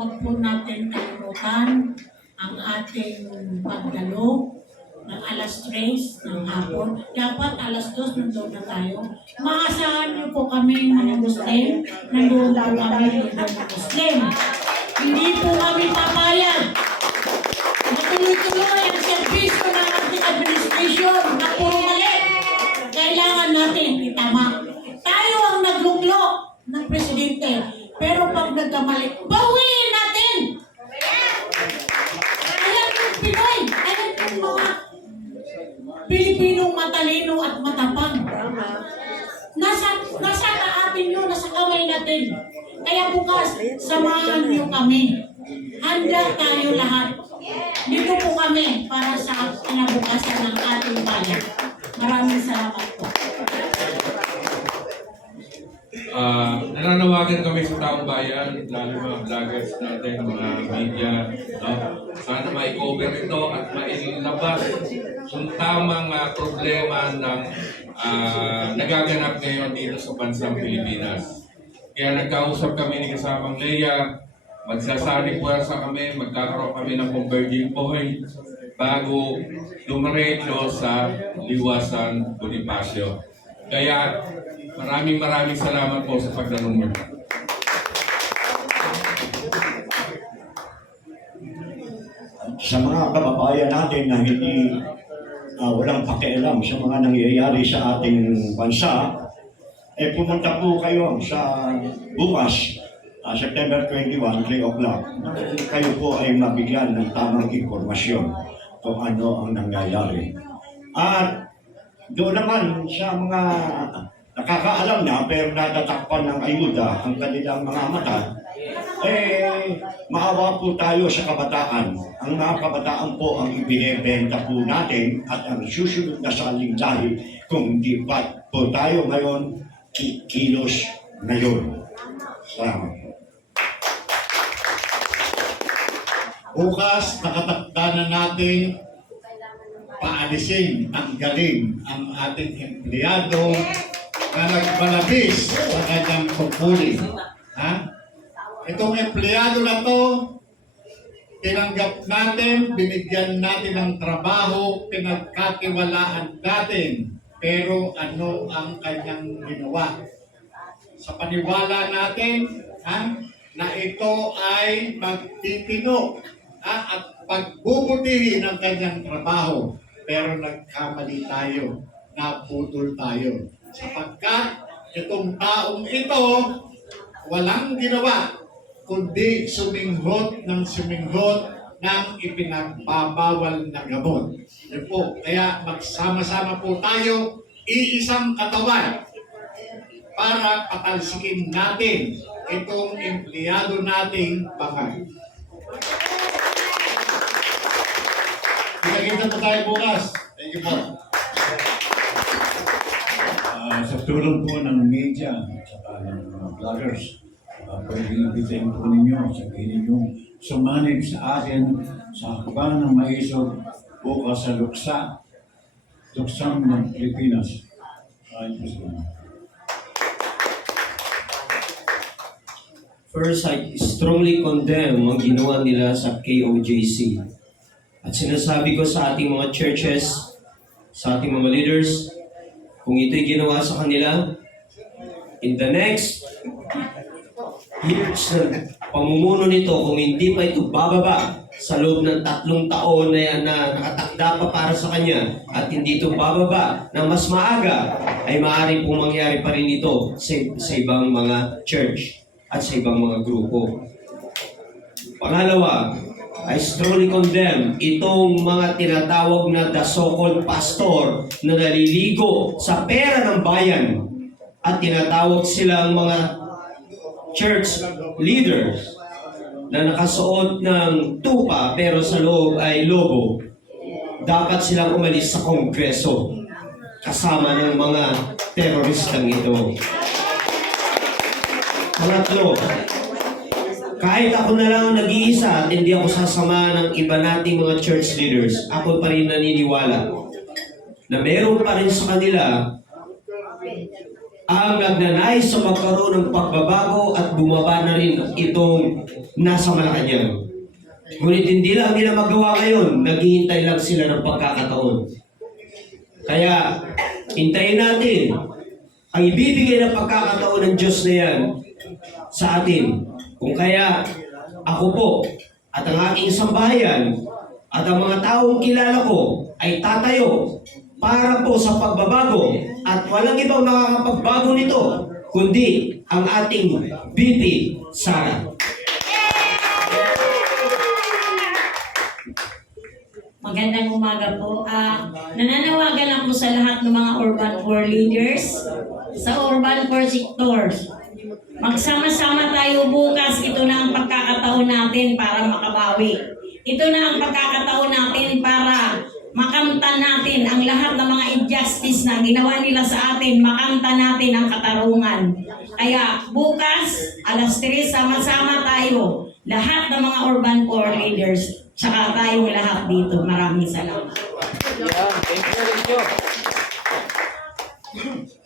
huwag po natin kalimutan ang ating pagdalo ng alas 3 ng hapon. Dapat alas 2 nandun na tayo. Maasahan niyo po kami mga Muslim. Nandun po kami ng Muslim. Hindi po kami papayag. Matuloy-tuloy ang servisyo ng ating administration na puro mali. Kailangan natin itama. Tayo ang nagluklok ng presidente. Pero pag nagkamali, bawiin natin! Alam yung Pinoy, alam yung mga Pilipinong matalino at matapang. Nasa, nasa ka atin yun, nasa kamay natin. Kaya bukas, samahan niyo kami. Handa tayo lahat. Dito po kami para sa kinabukasan ng ating bayan. Maraming salamat po. Ah, nananawagan kami sa taong bayan, lalo mga vloggers natin, mga media, no? sana mai-cover ito at mailabas yung tamang ah, problema ng ah, nagaganap ngayon dito sa bansang Pilipinas. Kaya nagkausap kami ni kasamang Leia, magsasaling puwersa kami, magkakaroon kami ng converging point bago dumiretso sa Liwasan Bonifacio. Kaya maraming maraming salamat po sa pagdalong mo. sa mga kababayan natin na hindi ah, walang pakialam sa mga nangyayari sa ating bansa, eh pumunta po kayo sa bukas, ah, September 21, 3 o'clock, kayo po ay mabigyan ng tamang informasyon kung ano ang nangyayari. At doon naman sa mga nakakaalam na pero natatakpan ng ayuda ang kanilang mga mata, eh, maawa po tayo sa kabataan. Ang mga kabataan po ang ibinebenta po natin at ang susunod na saling dahil kung di pa po tayo ngayon, ki- kilos ngayon. Salamat. Bukas, nakatakda na natin paalisin ang galing ang ating empleyado na nagbalabis sa kanyang tungkulin. Ha? Itong empleyado na to, tinanggap natin, binigyan natin ng trabaho, pinagkatiwalaan natin. Pero ano ang kanyang ginawa? Sa paniwala natin, ha, na ito ay magtitino ha, at pagbubutihin ang kanyang trabaho. Pero nagkamali tayo, naputol tayo. Sapagkat itong taong ito, walang ginawa, kundi suminghot ng suminghot ng ipinagbabawal na gamot. Yun po, kaya magsama-sama po tayo, iisang katawan, para patalsikin natin itong empleyado nating bangay. Kita-kita po tayo bukas. Thank you po. Ah, sa tulong po ng media at ng mga vloggers, uh, pwedeng ibitayin po ninyo, sabihin ninyo, sumanib sa atin sa hakbang ng maisog bukas sa luksa, luksang ng Pilipinas. Salamat. First, I strongly condemn ang ginawa nila sa KOJC. At sinasabi ko sa ating mga churches, sa ating mga leaders, kung ito'y ginawa sa kanila, in the next years na pamumuno nito, kung hindi pa ito bababa sa loob ng tatlong taon na yan na nakatakda pa para sa kanya at hindi ito bababa na mas maaga, ay maaari pong mangyari pa rin ito sa, sa ibang mga church at sa ibang mga grupo. Pangalawa, I strongly condemn itong mga tinatawag na so-called pastor na naliligo sa pera ng bayan at tinatawag silang mga church leaders na nakasuot ng tupa pero sa loob ay lobo. Dapat silang umalis sa kongreso kasama ng mga teroristang ito. Pangatlo, kahit ako na lang ang nag-iisa at hindi ako sasama ng iba nating mga church leaders, ako pa rin naniniwala na meron pa rin sa kanila ang nagnanais sa magkaroon ng pagbabago at bumaba na rin itong nasa Malacanang. Ngunit hindi lang nila magawa ngayon, naghihintay lang sila ng pagkakataon. Kaya, hintayin natin ang ibibigay ng pagkakataon ng Diyos na yan sa atin. Kung kaya, ako po at ang aking sambahayan at ang mga taong kilala ko ay tatayo para po sa pagbabago at walang ibang makakapagbago nito kundi ang ating BP Sara. Magandang umaga po. Ah, nananawagan po sa lahat ng mga urban poor leaders sa urban poor sectors. Magsama-sama tayo bukas. Ito na ang pagkakataon natin para makabawi. Ito na ang pagkakataon natin para makamtan natin ang lahat ng mga injustice na ginawa nila sa atin. Makamtan natin ang katarungan. Kaya bukas, alas 3, sama-sama tayo. Lahat ng mga urban poor leaders, tsaka tayong lahat dito. Maraming salamat. Yan, thank you, thank you.